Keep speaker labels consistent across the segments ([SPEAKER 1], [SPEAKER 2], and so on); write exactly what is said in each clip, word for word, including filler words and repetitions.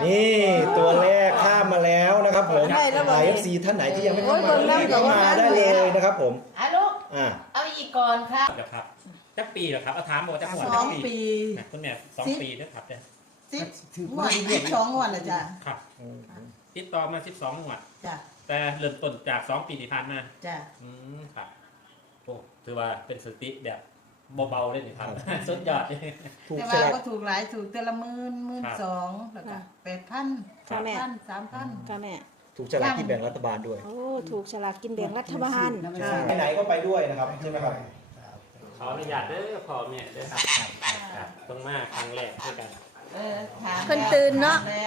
[SPEAKER 1] นี่ตัวแรกข้ามมาแล้วนะครับผมไอเอฟซีท่านไหนที่ยังไม่เข้ามารีบเข้ามาได้เลยนะครับผม
[SPEAKER 2] อ่ะลูก
[SPEAKER 1] อ่า
[SPEAKER 2] เอาอีกก่อนครับ
[SPEAKER 3] เดี๋ยวครับจักปีเหรอครับเอาถามบอกจักหัว
[SPEAKER 4] สองปี
[SPEAKER 3] คุณแม่สองปีด้วยครับเนี่ย
[SPEAKER 4] สิบงวดสิบสองงวดละจ้ะ
[SPEAKER 3] ครับติดต่อมาสิบสองงวด
[SPEAKER 4] จ้ะ
[SPEAKER 3] แต่เริ่มต้นจากสองปีที่ผ่านมา
[SPEAKER 4] จ้ะ
[SPEAKER 3] อืมครับโอ้ถือว่าเป็นสติแบบเบาๆเลยนี่ครับสุดยอด
[SPEAKER 1] ถูก
[SPEAKER 4] แต่
[SPEAKER 1] ส
[SPEAKER 4] ว่า
[SPEAKER 1] ลัก
[SPEAKER 4] ก็ถูกหลายถูกแต่ละหมื่นหมื่นสองแล้วก็แปดพันสามพันสามพัน
[SPEAKER 5] ค่ะแม่
[SPEAKER 1] ถูกฉลากที่แบ่งรัฐบาลด้วย
[SPEAKER 5] โอ้ถูกฉลากกินแบ่งรัฐบาล
[SPEAKER 1] ไปไหนก็ไปด้วยนะครับใช่ไหมครับ
[SPEAKER 3] ขออนุญาตเด้อพ่อแม่เด้อครับต้องมาครั้งแรกด้วยกัน
[SPEAKER 4] เออถาม
[SPEAKER 5] คนตื่นเนาะ
[SPEAKER 4] แล้ว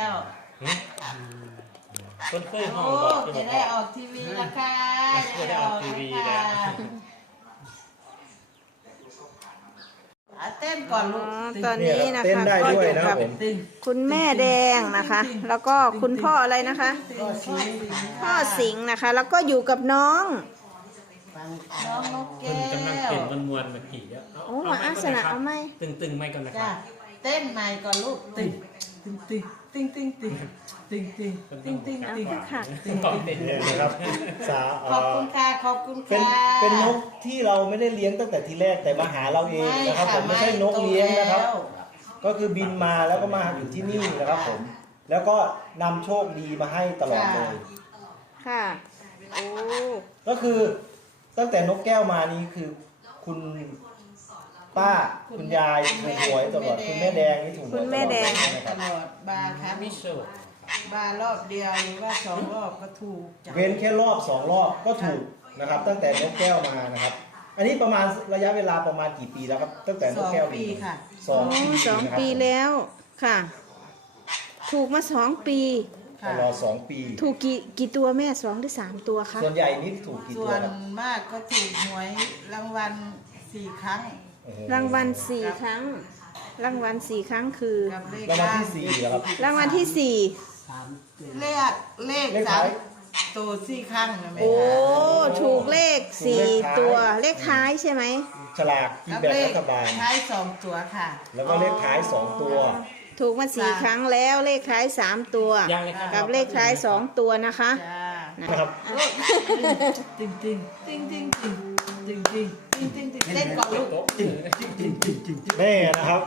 [SPEAKER 3] คนเคยห้อง
[SPEAKER 4] โอ้
[SPEAKER 3] บอก
[SPEAKER 4] จะได้ออกทีวีแล้วค่ะ
[SPEAKER 3] จะได้ออกทีวีแล้ว
[SPEAKER 4] เต้นก่อนลูก
[SPEAKER 5] ตอนนี้นะ
[SPEAKER 1] เต้น
[SPEAKER 5] คะ
[SPEAKER 1] ได้
[SPEAKER 5] ก็
[SPEAKER 1] ด้วย
[SPEAKER 5] อยู่
[SPEAKER 1] นะครั
[SPEAKER 5] กั
[SPEAKER 1] บบ ผม
[SPEAKER 4] ตึง
[SPEAKER 5] คุณแม่แดงนะคะ แล้วก็คุณพ่ออะไรนะคะ
[SPEAKER 4] ก็สี
[SPEAKER 5] พ่อสิงห์นะคะ แล้วก็อยู่กับน้อง
[SPEAKER 4] น้องนก
[SPEAKER 3] ค
[SPEAKER 4] แก้
[SPEAKER 3] นกำลัง
[SPEAKER 4] ว
[SPEAKER 3] เต้นมันมวนแบบผีอ่ะ
[SPEAKER 5] โอ้มาอาสนะเอาไหม
[SPEAKER 3] ตึงๆไม่ก่อนนะค
[SPEAKER 4] จ้ะ
[SPEAKER 3] รับ
[SPEAKER 4] เต้นใหม่ก่อนลูกตึงตึงตึงตึงตึงตึงตึงตึงตึงตึง
[SPEAKER 5] เอา
[SPEAKER 4] ตึง
[SPEAKER 5] คือค่ะ
[SPEAKER 3] ต้องเต้น
[SPEAKER 1] เนี่ยนะครับสา
[SPEAKER 4] ขอบคุณค่ะขอบคุณ
[SPEAKER 1] เป็น
[SPEAKER 4] ค่ะ
[SPEAKER 1] เป็นนกที่เราไม่ได้เลี้ยงตั้งแต่ทีแรกแต่มาหาเราเองนะครับผมไม่ใช่นกเลี้ยงนะครับ ก็คือบินมาแล้วก็มาอยู่ที่นี่นะครับผม แล้วก็นำโชคดีมาให้ตลอดเลย
[SPEAKER 5] ค่ะ โอ้
[SPEAKER 1] ก็คือตั้งแต่นกแก้วมานี้คือคุณป้าคุณยายถูกหวยตลอดคุณแม่แดงนี่ถูกหวยตลอดนะค
[SPEAKER 4] ต
[SPEAKER 1] รับ
[SPEAKER 4] ลอดบาร์ค่ะ
[SPEAKER 3] มิโช
[SPEAKER 4] บาร์รอบเดียวหรือว่าสองรอบก็ถูกจ้ะ
[SPEAKER 1] เว้นแค่รอบสองรอบก็ถูกนะครับ ตั้งแต่นกแก้วมานะครับ อันนี้ประมาณระยะเวลาประมาณกี่ปีแล้วครับ ตั้งแต่น
[SPEAKER 4] ส
[SPEAKER 1] ก
[SPEAKER 4] อง
[SPEAKER 1] แก้ว
[SPEAKER 4] ปีค่ะ
[SPEAKER 1] สอง
[SPEAKER 5] โอ้
[SPEAKER 1] ปี
[SPEAKER 5] สอง
[SPEAKER 1] นะครับ
[SPEAKER 5] ปีแล้วค่ะ ถูกมาสองปี
[SPEAKER 4] ค่ะ
[SPEAKER 1] รอสองปี
[SPEAKER 5] ถูกกี่กี่ตัวแม่สองหรือสามตัวคะ
[SPEAKER 1] ส่วนใหญ่นี่ถูกกี่
[SPEAKER 4] ส่
[SPEAKER 1] ตัว
[SPEAKER 4] วน
[SPEAKER 1] ครับ
[SPEAKER 4] มากก็ถูกหวยรางวัลสี่ครั้ง
[SPEAKER 1] โอ้โห
[SPEAKER 5] รางวัลสี่ครั้ง รางวัลสี่ครั้งคือ
[SPEAKER 4] กับเลข
[SPEAKER 1] รางวัลที่สี่เหรอครับ
[SPEAKER 5] รางวัลที่สี่
[SPEAKER 4] เลขเลข
[SPEAKER 1] เลข
[SPEAKER 4] สา
[SPEAKER 1] ท้าม ย
[SPEAKER 4] ตัวสี่ครั้งนะแม่
[SPEAKER 5] โอ้
[SPEAKER 4] ค่ะ
[SPEAKER 5] ถูกเลขสี่ตัว เลขท้ายใช่ไหม
[SPEAKER 1] ฉลากกิน
[SPEAKER 4] กับ
[SPEAKER 1] แบ่ง
[SPEAKER 4] เลข
[SPEAKER 1] รัฐบาล
[SPEAKER 4] ท้ายสองตัวค่ะ
[SPEAKER 1] แล้วก็เลขท้ายสองตัว
[SPEAKER 5] ถูกมาสี่ครั้งแล้วเลขท้ายสามตัว
[SPEAKER 3] ยังเลยครับ
[SPEAKER 5] กับเลขท้ายสองตัวนะคะ
[SPEAKER 4] จ้า
[SPEAKER 1] นะครับ
[SPEAKER 4] ตึงตึงตึงตึงตึงตึงตึงตึงตึงตึงเต้นก่อนลูก
[SPEAKER 3] โต๊ะ
[SPEAKER 1] แน่นะครับ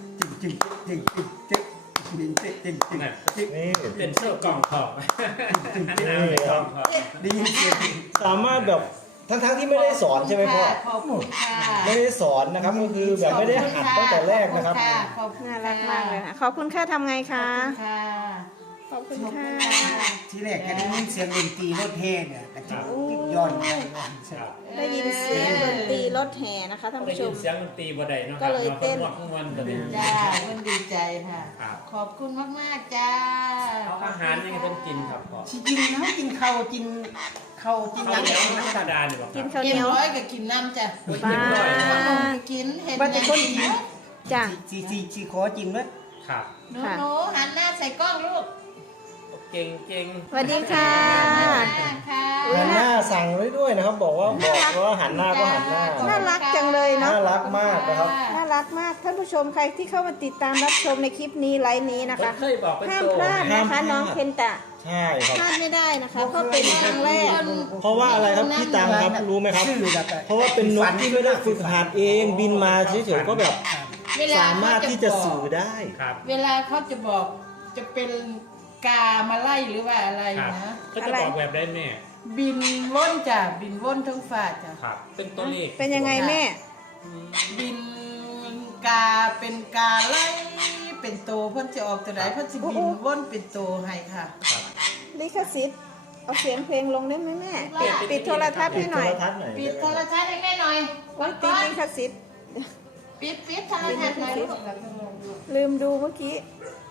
[SPEAKER 3] น่ะ
[SPEAKER 1] นี่
[SPEAKER 3] เป็นเสื้อกล่องทอง
[SPEAKER 1] นี่ครับสามารถแบบทั้งๆที่ไม่ได้สอนใช่ไหมพ่อ
[SPEAKER 4] ขอบคุณค่ะ
[SPEAKER 1] ไม่ได้สอนนะครับก็คือแบบไม่ได้หัดตั้งแต่แรกนะครับ
[SPEAKER 4] ขอบคุณ
[SPEAKER 5] น่า
[SPEAKER 4] ค่ะ
[SPEAKER 5] รักมากเลยค่ะขอบคุณค่ะทำไง
[SPEAKER 4] ขอ
[SPEAKER 5] คะ
[SPEAKER 4] บคุณค่ะ
[SPEAKER 5] ขอบคุณค่ะ
[SPEAKER 6] ที่แรกก็ได้ยินเสียงดนตรีรถแห่เนี่ยก็จะย้อนไปย้อนไป
[SPEAKER 5] ได้ยินเสียงดนตรีรถแห่นะคะท่าน
[SPEAKER 3] ได้
[SPEAKER 5] ผู้ช
[SPEAKER 3] ยิ
[SPEAKER 5] ม
[SPEAKER 3] นเสียงดนตรีบ่ได้เนาะ
[SPEAKER 5] ก็เลยเต้น
[SPEAKER 3] นทั้งวันก็เลย
[SPEAKER 4] จ้ามันดีใจค่ะ
[SPEAKER 3] ครับ
[SPEAKER 4] ขอบคุณมากมากๆจ้า
[SPEAKER 3] เอาอาหารยังไงเป็นกินครับพ่อ
[SPEAKER 6] สิกินนะกินข้าวกินข้าวกิน
[SPEAKER 3] ข้าว
[SPEAKER 6] น้ำ
[SPEAKER 3] เหนียวธรรมดาเนี่ยบอก
[SPEAKER 5] กิน
[SPEAKER 3] ครับ
[SPEAKER 5] ข้าวเห
[SPEAKER 4] กิน
[SPEAKER 5] นียว
[SPEAKER 4] ร้อยกับกินน้ำจ้ะ
[SPEAKER 5] ป้า
[SPEAKER 4] ขนมก็กินเห็น
[SPEAKER 6] ว่า
[SPEAKER 4] ไห
[SPEAKER 6] จะคนกิน
[SPEAKER 5] จ้ะ
[SPEAKER 6] สีสีสีขอจริงด้วย
[SPEAKER 3] ครับ
[SPEAKER 4] หนูหนูหันหน้าใส่กล้องลูก
[SPEAKER 3] เก่งเก่ง
[SPEAKER 5] สวัสดีค่ะ
[SPEAKER 4] ค่ะ
[SPEAKER 1] หันหน้าสั่งไว้ด้วยนะครับ บอกว่าบอกว่าหันหน้าก็หันหน้า
[SPEAKER 5] น่ารักจังเลยเนาะ
[SPEAKER 1] น่ารักมากนะครับ
[SPEAKER 5] น่ารักมากท่านผู้ชมใครที่เข้ามาติดตามรับชมในคลิปนี้ไลฟ์นี้นะคะ
[SPEAKER 3] เคยบอกเป็น
[SPEAKER 5] ห้าม
[SPEAKER 3] โต
[SPEAKER 5] พลาดนะคะ น้องเพนตะ
[SPEAKER 1] ใช่ครับ
[SPEAKER 5] พลาดไม่ได้นะคะเพราะเป็นครั้งแรก
[SPEAKER 1] เพราะว่าอะไรครับพี่ตังครับรู้ไหมครับ
[SPEAKER 6] ชื่อแบบ
[SPEAKER 1] เพราะว่าเป็นนกที่ไม่ได้ฝึกหัดเองบินมาเฉยๆก็แบบ
[SPEAKER 4] เวลา
[SPEAKER 1] สามารถที่จะสื่อได้
[SPEAKER 3] ครับ
[SPEAKER 4] เวลาเขาจะบอกจะเป็นกามาไล่หรือว่าอะไร
[SPEAKER 3] ครับ
[SPEAKER 4] นะ
[SPEAKER 3] ก็จะบอกแบบได้แม่
[SPEAKER 4] บินว่นจ้ะบินว่นทั้งฟ้าจ้ะ
[SPEAKER 3] ครับ เป็นตัวเลข
[SPEAKER 5] เป็นยังไงแม่
[SPEAKER 4] บินกาเป็นกาไล่เป็นโตเพ่นจะออกตัวไหนเพ่นจะบินว่นเป็นโตให้ค่ะ
[SPEAKER 3] ครับ
[SPEAKER 5] ลิขสิทธิ์เอาเสียงเพลงลงได้ไหมแม่ปิดปิดโทรทัศน์
[SPEAKER 1] ปิ
[SPEAKER 5] ให้
[SPEAKER 1] ด
[SPEAKER 5] ห
[SPEAKER 1] โท
[SPEAKER 5] น่อย
[SPEAKER 1] รทัศน์หน่อย
[SPEAKER 4] ปิดโทรทัศน์ให้แม่หน่อย
[SPEAKER 5] โอ้ยติดลิขสิทธิ์
[SPEAKER 4] ปิดปิดโทรทัศน์หน่อยลูก
[SPEAKER 5] ลืมดูเมื่อกี้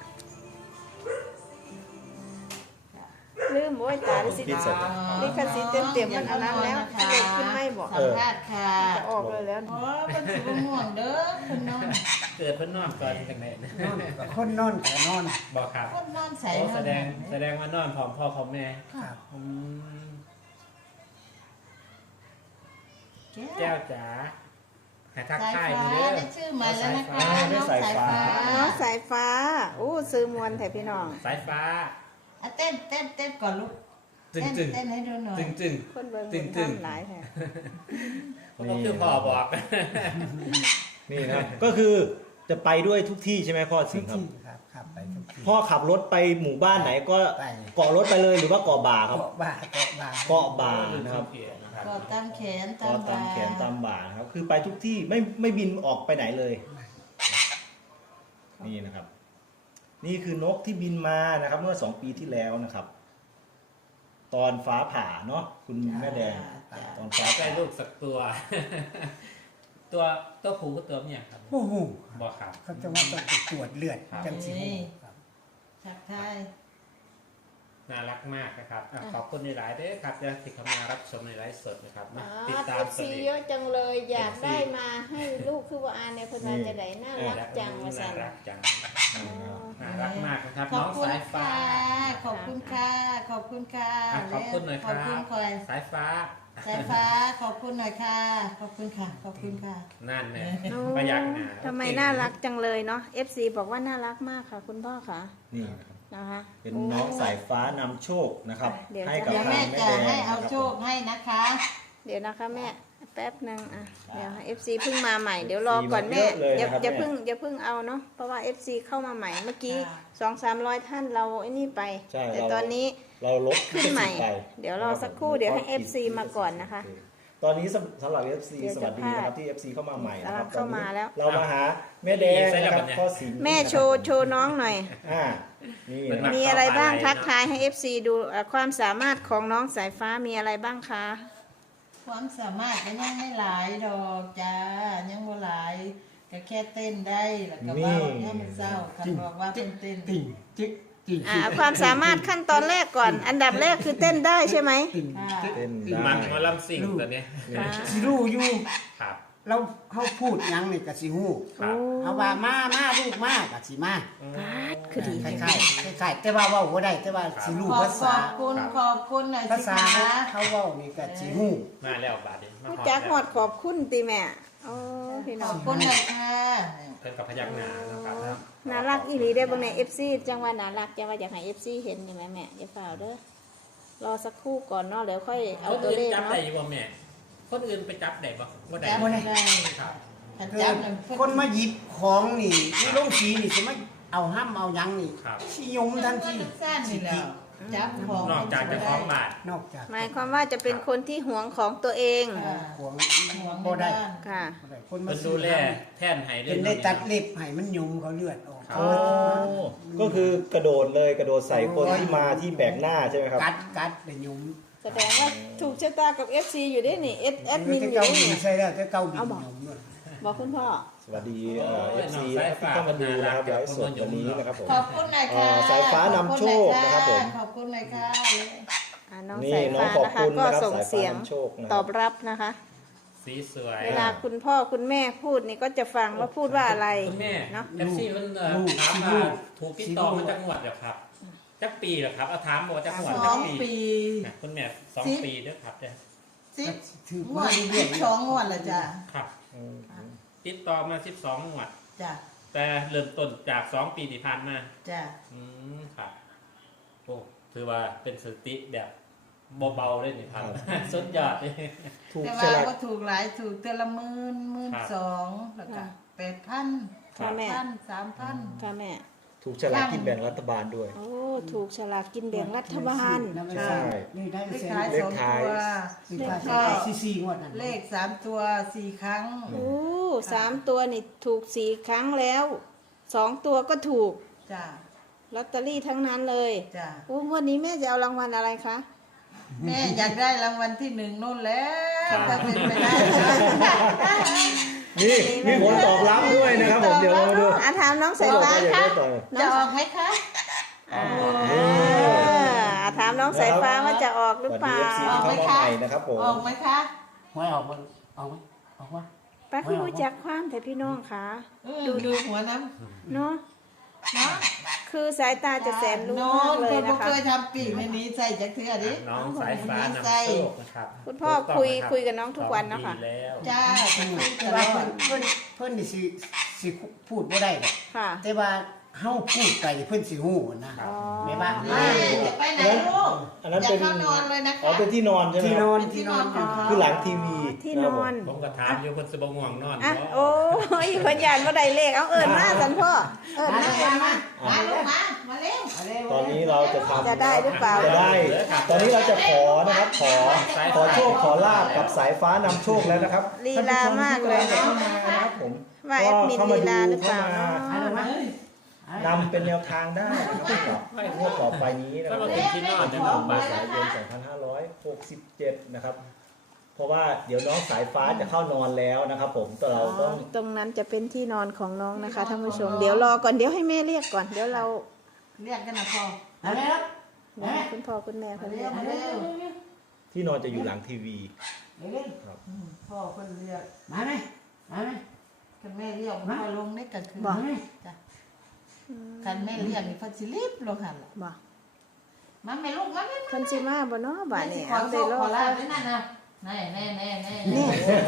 [SPEAKER 5] ลืมโอ้ยตายลิขสิทธิ์ลิขสิทธิ์เต็มๆมันอันนั้นแล้วถ้าเกิดขึ้นไม่บอก
[SPEAKER 4] สัมภาษณ์ค่ะ
[SPEAKER 5] จะออกเลยแล้ว
[SPEAKER 4] โอ้เป็นสิบม่วงเด้อคนนอน
[SPEAKER 3] เกิดเพิ่นนอนก่อนจังไหนนะ
[SPEAKER 6] นอนกับคนนอนกับนอน
[SPEAKER 3] บอกครับ
[SPEAKER 4] คนนอนใส่
[SPEAKER 3] โอ้แสดงแสดงว่านอนพร้อมพ่อพร้อมแม่
[SPEAKER 6] ครับ
[SPEAKER 3] อืม
[SPEAKER 4] แก้
[SPEAKER 3] แก้
[SPEAKER 4] ว
[SPEAKER 3] วจ๋าหาทัก
[SPEAKER 4] สาย
[SPEAKER 3] ทาย
[SPEAKER 4] ฟ้า
[SPEAKER 3] เด้อ
[SPEAKER 4] ได้ชื่อใหม่แล้วนะคะ
[SPEAKER 1] ได้
[SPEAKER 4] น้อง
[SPEAKER 1] สาย
[SPEAKER 4] สาย
[SPEAKER 1] ฟ้า
[SPEAKER 4] ฟ้า
[SPEAKER 5] น้องสายฟ้าโอ้ซื้อมวนแถพี่น้อง
[SPEAKER 3] สายฟ้า
[SPEAKER 4] อ่ะเต้นเต้นเต้นก่อนลูก
[SPEAKER 3] จึง
[SPEAKER 4] เต้น
[SPEAKER 3] จึง
[SPEAKER 4] เต้นให้ดูหน่อย
[SPEAKER 3] จึงจึง
[SPEAKER 5] คนเบิ่ง
[SPEAKER 3] ตึ
[SPEAKER 5] เบิ่
[SPEAKER 3] ง
[SPEAKER 5] ง
[SPEAKER 3] ตึง
[SPEAKER 5] ทำหลายแท้
[SPEAKER 3] ก็คือพ่อบอก
[SPEAKER 1] นี่นะก็คือจะไปด้วยทุกที่ใช่ไหมพ่อ
[SPEAKER 6] ทุ
[SPEAKER 1] สิ
[SPEAKER 6] ก
[SPEAKER 1] งห์ครับ
[SPEAKER 6] ที่ครับขับไปทุกที่
[SPEAKER 1] พ่อขับรถไปหมู่บ้านไหนก็
[SPEAKER 6] ไป
[SPEAKER 1] เกาะรถไปเลยหรือว่าเกาะบ่าครับ
[SPEAKER 6] เกาะบ่าเกาะบ่า
[SPEAKER 1] เกาะบ่านะครับ
[SPEAKER 4] ก็ตามแขนตา
[SPEAKER 1] ก็
[SPEAKER 4] ม
[SPEAKER 1] ตาม
[SPEAKER 4] บ่า
[SPEAKER 1] แขนตามบ่านะครับ คือไปทุกที่ไม่ไม่บินออกไปไหนเลย นี่นะครับ นี่คือนกที่บินมานะครับ เมื่อสองปีที่แล้วนะครับ ตอนฟ้าผ่าเนาะคุณแม่แดงตอนฟ้า
[SPEAKER 3] ได้
[SPEAKER 1] ผ่า
[SPEAKER 3] ลูกสักตัว ตัวตัวผูก็ตัวเมียครับ
[SPEAKER 6] โอ้โห
[SPEAKER 3] บอกครับ
[SPEAKER 6] เขาจะว่าต้องไปตรวจเลือดจังสิครับ
[SPEAKER 4] ทักทาย
[SPEAKER 3] น่ารักมากนะครับอ่ะขอบคุณในหลายๆเด้อครับที่ติดเข้ามารับชมในไลฟ์สดนะครับมา
[SPEAKER 5] อ๋อ
[SPEAKER 3] ติดตา
[SPEAKER 5] เอ
[SPEAKER 3] ม
[SPEAKER 5] ฟ
[SPEAKER 3] ส
[SPEAKER 5] ซี
[SPEAKER 3] นิท
[SPEAKER 5] เยอะจังเลยอยากได้มาให้ลูกคือว่าอ่านในพันวันจะไหนน่ารักจังว่า
[SPEAKER 3] น่า
[SPEAKER 5] สั่น
[SPEAKER 3] รักจัง
[SPEAKER 5] อ๋อ
[SPEAKER 3] น่ารักมากนะครับ
[SPEAKER 4] ข
[SPEAKER 3] น้
[SPEAKER 4] อ
[SPEAKER 3] อบ ง
[SPEAKER 4] คุณ
[SPEAKER 3] สายฟ้า
[SPEAKER 4] ค่ะขอบคุณค่ะขอบคุณค่ะ
[SPEAKER 3] อ่ะขอบคุณหน่อยค
[SPEAKER 4] ข
[SPEAKER 3] รั
[SPEAKER 4] อ
[SPEAKER 3] บบ
[SPEAKER 4] คุณคอย
[SPEAKER 3] สายฟ้า
[SPEAKER 4] สายฟ้าขอบคุณหน่อยค่ะ ขอบคุณค่ะ ขอบคุณค่ะ
[SPEAKER 3] นั่นเนี่ย
[SPEAKER 5] โอ้
[SPEAKER 3] ประยักหน้า
[SPEAKER 5] ทำไมน่ารักจังเลยเนาะ เอฟ ซี บอกว่าน่ารักมากค่ะคุณพ่อค่ะ
[SPEAKER 1] นี่นะครับ
[SPEAKER 5] นะคะ
[SPEAKER 1] เป็นน้องสายฟ้านำโชคนะครับ
[SPEAKER 5] เดี๋ยว
[SPEAKER 1] ให้กับ
[SPEAKER 4] เดี๋ยว
[SPEAKER 1] ทาง
[SPEAKER 4] แม่
[SPEAKER 1] แม่
[SPEAKER 4] จะ
[SPEAKER 1] แดง
[SPEAKER 4] ให้เอา
[SPEAKER 1] นะครับ
[SPEAKER 4] โชคให้นะคะ
[SPEAKER 5] เดี๋ยวนะคะแม่แป๊บหนึ่งอ่ะเดี๋ยวเอฟซีเพิ่งมาใหม่เดี๋ยวรอก่อนแม่อย่าอย่าเพิ่งอย่าเพิ่งเอาเนาะเพราะว่าเอฟซีเข้ามาใหม่เมื่อกี้สองสามร้อยท่านเราไอ้นี่ไป
[SPEAKER 1] ใช่
[SPEAKER 5] แต่
[SPEAKER 1] เรา
[SPEAKER 5] ตอนนี้
[SPEAKER 1] เราลบ
[SPEAKER 5] ขึ้นใหม่
[SPEAKER 1] ไป
[SPEAKER 5] เดี๋ยวรอสักครู่เดี๋ยวให้ เอฟ ซี มาก่อนนะคะ
[SPEAKER 1] โอเตอนนี้สำสำหรับ เอฟ ซี
[SPEAKER 5] เดี๋ยว
[SPEAKER 1] ส
[SPEAKER 5] จะ
[SPEAKER 1] วัสดีนะครับที่ เอฟ ซี เข้ามาใหม่นะครับ
[SPEAKER 5] กำลังเข้ามาแล้ว
[SPEAKER 1] ตอนนี้เรามาหาแม่แดงนะครับพ่อสิงห์
[SPEAKER 5] แม่โชว์โชว์น้องหน่อย
[SPEAKER 1] อ่านี่
[SPEAKER 3] มัน
[SPEAKER 1] นะ
[SPEAKER 3] มา
[SPEAKER 5] มีอะไรบ้างทักทายให้ เอฟ ซี ดูเอ่อความสามารถของน้องสายฟ้ามีอะไรบ้างคะ
[SPEAKER 4] ความสามารถก็ยังไม่หลายดอกจ้า ยังบ่หลายก็แค่เต้นได้แล้วก็เว่าเนี่ยมันเศร้าคันบอกว่าเป็นเต้น
[SPEAKER 6] ติ่งจิ๊กติ่ง
[SPEAKER 5] อ่าเอาความสามารถขั้นตอนแรกก่อน อันดับแรกคือเต้นได้ใช่ไหม
[SPEAKER 6] ติ่งจิ๊ก
[SPEAKER 1] เต้น
[SPEAKER 6] ติ่ง
[SPEAKER 1] ได้
[SPEAKER 3] มันหมอลำสิ่งตัวเนี้ย
[SPEAKER 5] ค่ะ
[SPEAKER 6] สิรู้อยู่
[SPEAKER 3] ครับ
[SPEAKER 6] เราเขาพูดหยังนี่ก็สิฮู้
[SPEAKER 3] ครับ
[SPEAKER 6] เขาว่ามามาลูกมาก็สิมา
[SPEAKER 5] ปาดคือดี
[SPEAKER 6] คล้ายๆคล้ายๆแต่ว่าเว้าบ่ได้แต่ว่าสิรู้
[SPEAKER 4] ขอบ
[SPEAKER 6] ภา
[SPEAKER 4] ข
[SPEAKER 6] ษา
[SPEAKER 4] อบคุณขอบคุณหน่อย
[SPEAKER 6] ภา
[SPEAKER 4] สิ
[SPEAKER 6] ษา
[SPEAKER 4] คะ
[SPEAKER 6] เขาเว้านี่ก็สิฮู้
[SPEAKER 3] มาแล้วบาดนี้มา
[SPEAKER 5] รู้
[SPEAKER 3] ฮอด
[SPEAKER 5] จักหม
[SPEAKER 3] แล้ว
[SPEAKER 5] ดขอบคุณติแม่โอ้พี่
[SPEAKER 4] ข
[SPEAKER 5] น้อ
[SPEAKER 4] อง บคุณหน่อยค่ะ
[SPEAKER 3] เพิ่นกับพยักหน้านะครับ
[SPEAKER 5] น่ารักอีหลีได้อบางใน เอฟ ซี จังว่าน่ารักจังว่าอยากให้ เอฟ ซี เห็นนี่แม่แม่อย่าฝ่าวเด้อรอสักครู่ก่อนเนาะเดี๋ยวค่อยเอา
[SPEAKER 3] คน
[SPEAKER 5] ตัว
[SPEAKER 3] อื่น
[SPEAKER 5] เลข
[SPEAKER 3] จับ
[SPEAKER 5] เนาะ
[SPEAKER 3] ได้บ่แม่คนอื่นไปจับได้บ่บ่ได้
[SPEAKER 4] จับ
[SPEAKER 6] บ่ได้
[SPEAKER 4] ได้
[SPEAKER 3] ครับ
[SPEAKER 4] ถ้า
[SPEAKER 6] คือ
[SPEAKER 4] จับนั่น
[SPEAKER 6] คนมาหยิบของนี่นี่ลงสีนี่สิมาเอาห้ามเอาหยังนี่
[SPEAKER 3] ครับ
[SPEAKER 6] สิยมทันที
[SPEAKER 4] สั้นนี่แหล้วจับของ
[SPEAKER 3] นอกจากจะคล้องบาท
[SPEAKER 6] นอกจาก
[SPEAKER 5] หมายความว่าจะเป็นคนที่หวงของตัวเอง
[SPEAKER 4] ค่ะ
[SPEAKER 6] ของ
[SPEAKER 4] ห่วง
[SPEAKER 6] บ่ได้
[SPEAKER 4] บ้าน
[SPEAKER 5] ค่ะ
[SPEAKER 6] บ่ได้คนมา
[SPEAKER 3] เพิ่นดูแลแท่นให้เล
[SPEAKER 6] เป็
[SPEAKER 3] ย
[SPEAKER 6] นได้ตัดเล็บให้มันยุมเขาเลือดออก
[SPEAKER 3] ครับ
[SPEAKER 1] โอ้ก็คือกระโดดเลยกระโดดใส่คนที่มาที่แปลกหน้าใช่ไหมครับ
[SPEAKER 6] กัดกัดได้ยุม
[SPEAKER 5] แสดงว่าถูกชะตากับ เอฟ ซี อยู่ด้วยนี่เอแอดมินอยู่
[SPEAKER 6] เก้า
[SPEAKER 5] ด้วย
[SPEAKER 6] บิน
[SPEAKER 5] นี่
[SPEAKER 6] ใช่แล้วแต่เก้าบิน
[SPEAKER 5] เอาบอก
[SPEAKER 6] ยุมด้วย
[SPEAKER 5] บอกคุณพ่อ
[SPEAKER 1] สวัสดีเอฟซีที่เข้ามาดูนะครับไลฟ์สดวันนี้นะครับผม
[SPEAKER 4] ขอบคุณหน่อยค่ะ
[SPEAKER 1] อ่าสายฟ้านำโชคนะครับผม
[SPEAKER 4] ขอบคุณหน่อยค่ะ
[SPEAKER 5] อ่าน้อง
[SPEAKER 1] นี่
[SPEAKER 5] สาย
[SPEAKER 1] น้อง
[SPEAKER 5] ฟ้า
[SPEAKER 1] ขอบ
[SPEAKER 5] นะคะ
[SPEAKER 1] คุณ
[SPEAKER 5] ก็
[SPEAKER 1] นะครับ
[SPEAKER 5] ส่ง
[SPEAKER 1] สายฟ้า
[SPEAKER 5] เสียง
[SPEAKER 1] นำโชคนะค
[SPEAKER 5] ต
[SPEAKER 1] รั
[SPEAKER 5] อ
[SPEAKER 1] บบ
[SPEAKER 5] รับนะคะ
[SPEAKER 3] สีสวย
[SPEAKER 5] เวลาคุณพ่อคุณแม่พูดนี่ก็จะฟังว่าพูดว่าอะไร
[SPEAKER 3] คุณแม่
[SPEAKER 5] เนาะ
[SPEAKER 3] เอฟซีมันเอ่อถามว่าถูกติดต่อมาจากจังหวัดเหรอครับจักปีเหรอครับเอาถามบอกว่าจังหวัด
[SPEAKER 4] ส
[SPEAKER 3] จั
[SPEAKER 4] อก ง
[SPEAKER 3] ปี
[SPEAKER 4] ปี
[SPEAKER 3] นะคุณแม่สองปีเด้อครับเด้อ
[SPEAKER 4] สิบ
[SPEAKER 6] ถือง
[SPEAKER 4] ว
[SPEAKER 6] ว่า
[SPEAKER 4] ด
[SPEAKER 6] เรื่
[SPEAKER 4] สิ
[SPEAKER 6] อย
[SPEAKER 4] บสองงวดละจ้ะ
[SPEAKER 3] ครับ
[SPEAKER 1] อืม
[SPEAKER 3] ติดต่อมาสิบสองจังหวัด
[SPEAKER 4] จ้ะ
[SPEAKER 3] แต่เริ่มต้นจากสองปีที่ผ่านมา
[SPEAKER 4] จ้ะ
[SPEAKER 3] อืมครับโอ้ถือว่าเป็นสถิติแบบเบาๆเลยนี่ครับ สุดยอดเลย
[SPEAKER 1] ถูก
[SPEAKER 4] แต่
[SPEAKER 1] ฉ
[SPEAKER 4] ว่า
[SPEAKER 1] ลาก
[SPEAKER 4] ก็ถูกหลายถูกเตือนละหมื่นหมื่น
[SPEAKER 3] ครับ
[SPEAKER 4] สองแล้วก็แปดพัน
[SPEAKER 5] ค่ะแม่
[SPEAKER 4] พันสามพัน
[SPEAKER 5] ค่ะแม่
[SPEAKER 1] ถูกฉลากกินแบ่งรัฐบาลด้วย
[SPEAKER 5] โอ้ถูกฉลากกินแบ่งรัฐบาล
[SPEAKER 6] ใช่นี่ได้
[SPEAKER 4] เลข
[SPEAKER 6] เสียง
[SPEAKER 4] ท้าย
[SPEAKER 6] เล
[SPEAKER 4] ส
[SPEAKER 6] ข
[SPEAKER 4] อง
[SPEAKER 1] ท้าย
[SPEAKER 4] ตัว
[SPEAKER 6] ท้ายสี่สี่งวดนั่น
[SPEAKER 4] เลขสามตัวสี่ครั้ง
[SPEAKER 5] โอ้สามตัวนี่ถูกสี่ครั้งแล้วสองตัวก็ถูก
[SPEAKER 4] จ้ะ
[SPEAKER 5] ลอตเตอรี่ทั้งนั้นเลย
[SPEAKER 4] จ้ะ
[SPEAKER 5] โอ้วันนี้แม่จะเอารางวัลอะไรคะ
[SPEAKER 4] แม่อยากได้รางวัลที่หนึ่งนู่นแล้วถ้าเป็นไปได้
[SPEAKER 1] นี่มีผลตอบรับด้วยนะครับผมเดี๋ยวเรามาดู
[SPEAKER 5] อ่ะถามน้องสาย
[SPEAKER 1] บอก
[SPEAKER 5] ฟ้า
[SPEAKER 1] ว่าอยาก
[SPEAKER 5] ค่ะ
[SPEAKER 1] ได้ต่อ
[SPEAKER 4] จะออกไหมคะ
[SPEAKER 5] อ่าอ่ะถามน้องสายฟ้าว่าจะออกหรือเปล่า
[SPEAKER 1] สวัสดี เอฟซี ที่เข้ามาใหม่นะครับผม
[SPEAKER 4] ออกไหมคะ
[SPEAKER 6] หวยออกบ่ออกไหมออกวะ
[SPEAKER 5] ป้าคือรู้จักความแต่พี่น้องค่ะ
[SPEAKER 4] ดูดูหัวน้
[SPEAKER 5] เนาะ
[SPEAKER 4] ำเนาะ
[SPEAKER 5] คือคือสายตาจะแสนรู้
[SPEAKER 4] โน้
[SPEAKER 5] มาก
[SPEAKER 4] น
[SPEAKER 5] เลย
[SPEAKER 4] เพิ่นบ่
[SPEAKER 5] นะคะ
[SPEAKER 4] เคยทำปีกในนี้ใส่จักเทื่อดิ
[SPEAKER 3] น้องสายฟ้านำโชคนะครับ
[SPEAKER 5] คุณพ่อคุยคุยกับน้องทุกวันเนาะค่ะ
[SPEAKER 3] ดีแล้ว
[SPEAKER 4] จ้า
[SPEAKER 6] แต่ว่าเพิ่นเพิ่นเพิ่นนี่สิสิพูดบ่ได้ดอก
[SPEAKER 5] ค่ะ
[SPEAKER 6] แต่ว่าเฮาพูดไปเพิ่นสิฮู้นะ
[SPEAKER 5] อ๋อ
[SPEAKER 6] แม่บ้าน
[SPEAKER 4] แม่จะไปไหนลูก
[SPEAKER 1] อันนั้น
[SPEAKER 4] อย่า
[SPEAKER 1] เป็น
[SPEAKER 4] เข้านอนเลยนะคะ
[SPEAKER 1] อ๋อเป็นที่นอนใช่ไหม
[SPEAKER 6] ที่
[SPEAKER 1] คน รับ
[SPEAKER 6] อนที่นอนของเขา
[SPEAKER 1] คือหลังทีวี
[SPEAKER 5] ที่
[SPEAKER 1] ะ
[SPEAKER 5] น
[SPEAKER 1] ครับผ
[SPEAKER 5] อ
[SPEAKER 1] ม
[SPEAKER 5] น
[SPEAKER 3] ผมก็ถามอยู่คนสบง่วงนอน
[SPEAKER 5] อ่ะ
[SPEAKER 3] เนาะ
[SPEAKER 5] โอ้ยคนยานว่าใดเลขเอาเอิญมาสันพ่อเอิญ
[SPEAKER 6] มา
[SPEAKER 5] มา
[SPEAKER 6] มา
[SPEAKER 5] เอิญ
[SPEAKER 6] มา
[SPEAKER 5] มา
[SPEAKER 4] มาลูกมามาเร็ว
[SPEAKER 6] มาเร็ว
[SPEAKER 1] ตอนนี้เราจะทำ
[SPEAKER 5] จะได้หรือเปล่า
[SPEAKER 1] จะได้ ตอนนี้เราจะขอนะครับขอขอโชคขอลาบกับสายฟ้านำโชคแล้วนะครับ
[SPEAKER 5] ลีลามากเลย
[SPEAKER 1] ท่าน
[SPEAKER 5] เนาะ
[SPEAKER 1] ผู้ชมที่กำลังจะเข้ามานะครับผม
[SPEAKER 5] ว่าแอดมิน
[SPEAKER 1] ก็เข้ามา
[SPEAKER 5] ลี
[SPEAKER 1] ดู
[SPEAKER 5] ลาหรือเปล่า
[SPEAKER 1] เข้ามา
[SPEAKER 5] เนาะ
[SPEAKER 1] นำเป็นแนวทางได้นะครับกับงวดต่อไปนี้นะค
[SPEAKER 3] ถ้า
[SPEAKER 1] รับ
[SPEAKER 3] มาถึงที่นอนเนี่ย
[SPEAKER 1] ข
[SPEAKER 3] น้
[SPEAKER 1] อ
[SPEAKER 3] อง
[SPEAKER 1] ง
[SPEAKER 3] บา
[SPEAKER 1] สายเดือนสองพันห้าร้อยหกสิบเจ็ดนะครับ เพราะว่าเดี๋ยวน้องสายฟ้าจะเข้านอนแล้วนะครับผมแต่เราต้อง
[SPEAKER 5] ตรงนั้นจะเป็นที่นอนของน้องนะคะท่านผู้ชมเดี๋ยวรอก่อนเดี๋ยวให้แม่เรียกก่อนเดี๋ยวเรา
[SPEAKER 4] เรียกกันนะพ่อ
[SPEAKER 6] มาเร็ว
[SPEAKER 5] เดี๋ยวให้คุณพ่อคุณแม่
[SPEAKER 4] มา
[SPEAKER 5] เขา
[SPEAKER 4] เร็
[SPEAKER 5] เรียว ก
[SPEAKER 4] มาเร็ว
[SPEAKER 1] ที่นอนจะอยู่หลังทีวี
[SPEAKER 6] เร็ว
[SPEAKER 1] ครับ
[SPEAKER 4] อืมพ่อคนเรียก
[SPEAKER 6] มาไหมมาไหม
[SPEAKER 4] คันแม่เรียกพ่อลงได้กันคือ
[SPEAKER 6] มาไหม
[SPEAKER 4] จ้ะคันแม่เรียกนี่เพิ่นสิรีบลงหันล่ะ
[SPEAKER 5] บอก
[SPEAKER 4] มาแม่ลูกมาแม่
[SPEAKER 5] เพิ่นสิมาบ่เนาะบ้านนี้
[SPEAKER 4] ขอ
[SPEAKER 5] เอา
[SPEAKER 4] โช
[SPEAKER 5] ได้
[SPEAKER 4] ค
[SPEAKER 5] รอ
[SPEAKER 4] ขอลา
[SPEAKER 5] ด
[SPEAKER 4] บด้วยนั่นนะแน่แน่แน่แน่
[SPEAKER 5] นี่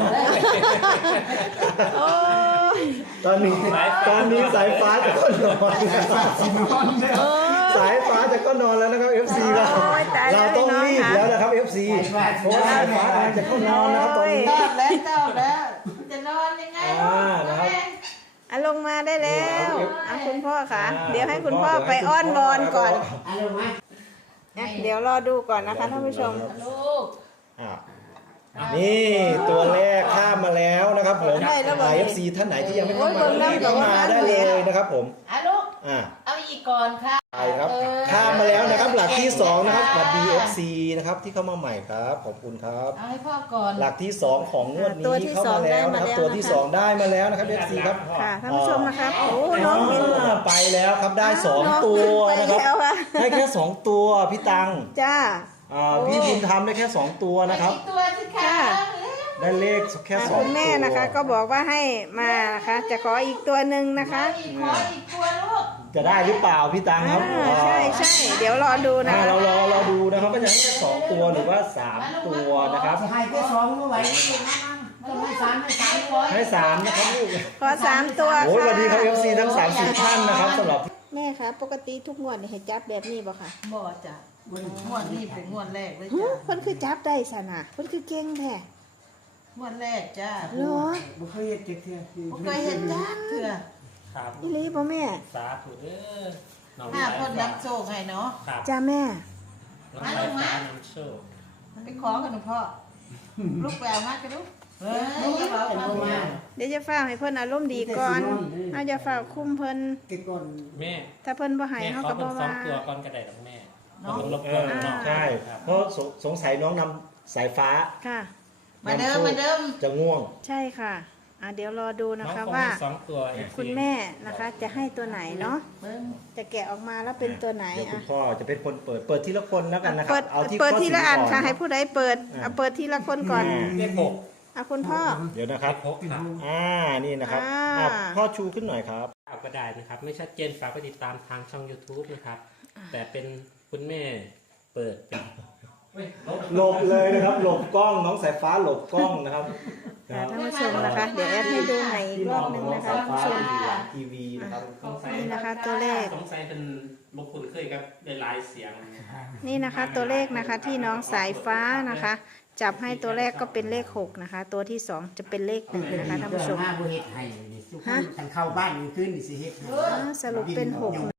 [SPEAKER 5] โอ้ย
[SPEAKER 1] ตอนนี้ตอนนี้สายฟ้าจะก็นอนนะครับ
[SPEAKER 5] โอ้ย
[SPEAKER 1] สายฟ้าจะก็นอนแล้วนะครับ เอฟ ซี ครับ
[SPEAKER 5] โอ้ยตายแล้ว
[SPEAKER 1] เราต้องรีบ
[SPEAKER 5] พี่น้องค่ะ
[SPEAKER 1] แล้วนะครับ เอฟ ซี เพราะว่าสายฟ้ากำลังจะเข้านอนนะครับตอนนี้
[SPEAKER 4] ตอบแล้วตอบแล้วจะนอนยังไงลู
[SPEAKER 1] อ่าก นะครับ
[SPEAKER 4] แม่
[SPEAKER 5] อ่ะลงมาได้แล้วอ่ะคุณพ่อค่ะ
[SPEAKER 1] อ่า
[SPEAKER 5] เดี๋ยวให้คุณพ่อไปอ้อนบอนก่อน
[SPEAKER 6] เอาลงมา
[SPEAKER 5] อ่ะเดี๋ยวรอดูก่อนนะคะท่านผู้ชม
[SPEAKER 4] ลูก
[SPEAKER 1] อ่ะนี่ตัวแรกข้ามมาแล้วนะครับผม
[SPEAKER 5] ได้แล้วเหรอ
[SPEAKER 1] เอฟซีท่านไหนที่ยังไม่เข้ามา
[SPEAKER 5] โอ้ยเบิ่งแล้ว
[SPEAKER 1] รีบเข้ามาได้เลยนะครับผม
[SPEAKER 4] อ่ะลูก
[SPEAKER 1] อ่ะ
[SPEAKER 4] เอาอีกก่อนค่ะ
[SPEAKER 1] ไปครับ
[SPEAKER 4] เออ
[SPEAKER 1] ข้ามมาแล้วนะครับหลักที่สองนะครับหลัก ดี เอฟ ซี นะครับที่เข้ามาใหม่ครับขอบคุณครับ
[SPEAKER 4] เอาให้พ่อก่อน
[SPEAKER 1] หลักที่สองของงวด
[SPEAKER 5] ตัว
[SPEAKER 1] นี้
[SPEAKER 5] ที่
[SPEAKER 1] เข้า
[SPEAKER 5] สอ
[SPEAKER 1] มาง แล้วนะครับ
[SPEAKER 5] ได้มาแล้ว
[SPEAKER 1] ตัวที่สองได้มาแล้วนะครับ เอฟ ซี ครับ
[SPEAKER 5] ค่ะท่านผู้ชมนะครับโอ้น้องบิน
[SPEAKER 1] อ่าไปแล้วครับได้สอง
[SPEAKER 5] น้อง
[SPEAKER 1] ตั
[SPEAKER 5] บิ
[SPEAKER 1] ว
[SPEAKER 5] ไป
[SPEAKER 1] นะครับ
[SPEAKER 5] แล้วค่ะ
[SPEAKER 1] ได้แค่สองตัวพี่ตัง
[SPEAKER 5] จ้า
[SPEAKER 1] อ่าพี่บุญธรรมได้แค่สองตัวนะครับ
[SPEAKER 4] อีกตัวสิคะ
[SPEAKER 1] ได้เลขแค่
[SPEAKER 5] อ่ะ
[SPEAKER 1] สอง
[SPEAKER 5] คุณแม่นะคะ ก็บอกว่าให้มานะคะ จะขออีกตัวหนึ่งนะ
[SPEAKER 4] ขอ
[SPEAKER 5] คะ
[SPEAKER 4] อีกขออีกตัวลูก
[SPEAKER 1] จะได้หรือเปล่าพี่ตังครับ
[SPEAKER 5] อ่าใช่ใช่เดี๋ยวรอดูนะ
[SPEAKER 1] อ่า
[SPEAKER 5] คะ
[SPEAKER 1] เรารอเราดูนะครับว่าจะให้แค่สองตัวหรือว่าสามตัวนะครับ
[SPEAKER 6] จะให้แค่สองเมื่อไหร่ต้องให้สามให้สามขอ
[SPEAKER 1] ให้สามนะครับลูก
[SPEAKER 5] ขอสามตัว
[SPEAKER 1] โอ้ยส
[SPEAKER 5] ค่ะ
[SPEAKER 1] วัสดีครับ เอฟ ซี ทั้งสามสิบท่านนะครับสำหรับ
[SPEAKER 5] แม่คะปกติทุกงวดนี่ให้จับแบบนี้บ่ค่ะ
[SPEAKER 4] บ่จ้ะงวดนี้เป็นงวดแรกเลย
[SPEAKER 5] หึ
[SPEAKER 4] จ้ะ
[SPEAKER 5] เพิ่นคือจับได้สนะเพิ่นคือเก่งแท้
[SPEAKER 4] งวดแรกจ้ะ
[SPEAKER 5] เหรอ
[SPEAKER 6] บ่เคยเห็นจักเทื่อ
[SPEAKER 4] บ่เคยเห็นจ้ะเถื่อ
[SPEAKER 3] ครับ
[SPEAKER 5] อีหลีบ่แม่
[SPEAKER 3] สาธุเออน้อง
[SPEAKER 4] ห้า
[SPEAKER 3] สาย
[SPEAKER 4] คน
[SPEAKER 3] ฟ้า
[SPEAKER 4] นำโชคให้เนาะ
[SPEAKER 3] ครับ
[SPEAKER 5] จ้าแม่
[SPEAKER 3] น้องสายฟ้านำโชค
[SPEAKER 4] ไปขอกันหลวงพ่อลูกไปเอามากันลูกเอออย่าเอา
[SPEAKER 6] เป็น
[SPEAKER 4] มา
[SPEAKER 6] บ่มา
[SPEAKER 5] เดี๋ยวจะฝ้ากให้เพิ่นอารมณ์ดีก่อนเอาจะฝ้ากคุมเพิ่น
[SPEAKER 6] แต่ก่อน
[SPEAKER 3] แม่
[SPEAKER 5] ถ้าเพิ่นบ่ให้
[SPEAKER 3] แม่
[SPEAKER 5] เฮา
[SPEAKER 3] ขอ
[SPEAKER 5] ก็
[SPEAKER 3] เป็
[SPEAKER 5] บ่
[SPEAKER 3] นสอ
[SPEAKER 5] ว่า
[SPEAKER 3] งตัวก่อนกระไดของแม่
[SPEAKER 4] เนาะ
[SPEAKER 3] ต้องรบ
[SPEAKER 1] เอก
[SPEAKER 3] วน
[SPEAKER 1] อ
[SPEAKER 3] น้อง
[SPEAKER 1] ใช่
[SPEAKER 3] ครับ
[SPEAKER 1] เพราะสงสงสัยน้องนำสายฟ้า
[SPEAKER 5] ค่ะ
[SPEAKER 4] มาเดิมมาเดิม
[SPEAKER 1] จะง่วง
[SPEAKER 5] ใช่ค่ะอ่ะเดี๋ยวรอดูนะ
[SPEAKER 3] น้อง
[SPEAKER 5] คะ
[SPEAKER 3] คง
[SPEAKER 5] ว่า
[SPEAKER 3] ให้สองตัวเอฟซี
[SPEAKER 5] คุณแม่นะคะ จะให้ตัวไหนเนาะ
[SPEAKER 4] เบิ่ง
[SPEAKER 5] จะแกะออกมาแล้วเป็นตัวไหน
[SPEAKER 1] เดี๋ยวคุ
[SPEAKER 5] อ่ะ
[SPEAKER 1] ณพ่อจะเป็นคนเปิด เปิดทีละคนแล้วกันนะครั
[SPEAKER 5] เปิ
[SPEAKER 1] บ
[SPEAKER 5] ด
[SPEAKER 1] เอาที่
[SPEAKER 5] เปิด
[SPEAKER 1] ข้
[SPEAKER 5] ทีละอัน
[SPEAKER 1] สี่
[SPEAKER 5] ค่ะ
[SPEAKER 1] ก่
[SPEAKER 5] ให้ผู้ใดเปิด
[SPEAKER 1] อ่ะ
[SPEAKER 5] เอาเปิดทีละคนก่อน
[SPEAKER 1] อ่า
[SPEAKER 3] เลขหก
[SPEAKER 5] เอาคุณพ่อ
[SPEAKER 1] เดี๋ยวนะค
[SPEAKER 3] เล
[SPEAKER 1] รับ
[SPEAKER 3] ขหกครับ
[SPEAKER 1] อ่า นี่นะครับ
[SPEAKER 5] อ่า
[SPEAKER 1] อ่ะพ่อชูขึ้นหน่อยครับ
[SPEAKER 3] เอาก็ได้นะครับ ไม่ชัดเจนฝากไปติดตามทางช่อง YouTube นะครับ แต่เป็นคุณแม่เปิดเป็นเฮ้ยลบ
[SPEAKER 1] หลบเลยนะครับ หลบกล้อง น้องสายฟ้าหลบกล้องนะครับ
[SPEAKER 5] ค่ะท่านผู้ชมนะคะ เดี๋ยวแอดให้ดูใหม่อีก
[SPEAKER 1] ที่
[SPEAKER 5] ร
[SPEAKER 1] น้
[SPEAKER 5] อ
[SPEAKER 1] อบ ง
[SPEAKER 5] หนึง
[SPEAKER 1] น้อง
[SPEAKER 5] นะคะ
[SPEAKER 1] สาย
[SPEAKER 5] ท่าน
[SPEAKER 1] ฟ้า
[SPEAKER 5] ผู้ชม
[SPEAKER 1] อยู่หลังทีวีนะครับ
[SPEAKER 5] นี่นะคะตัวเลข
[SPEAKER 3] สงสัยเป็นบางคนเคยกับได้หลายเสียง
[SPEAKER 5] นี่นะคะตัวเลขนะคะที่น้องสายฟ้านะคะ จับให้ตัวแรกก็เป็นเลขหกนะคะ ตัวที่สองจะเป็นเลขหนึ่งนะคะท่านผู้ชม
[SPEAKER 6] มาบ่เฮ็ดให้นี่ทุกคนคันเข้าบ้านนี่คืนนี่สิเฮ็ดให้
[SPEAKER 5] อ่าสรุปเป็นหก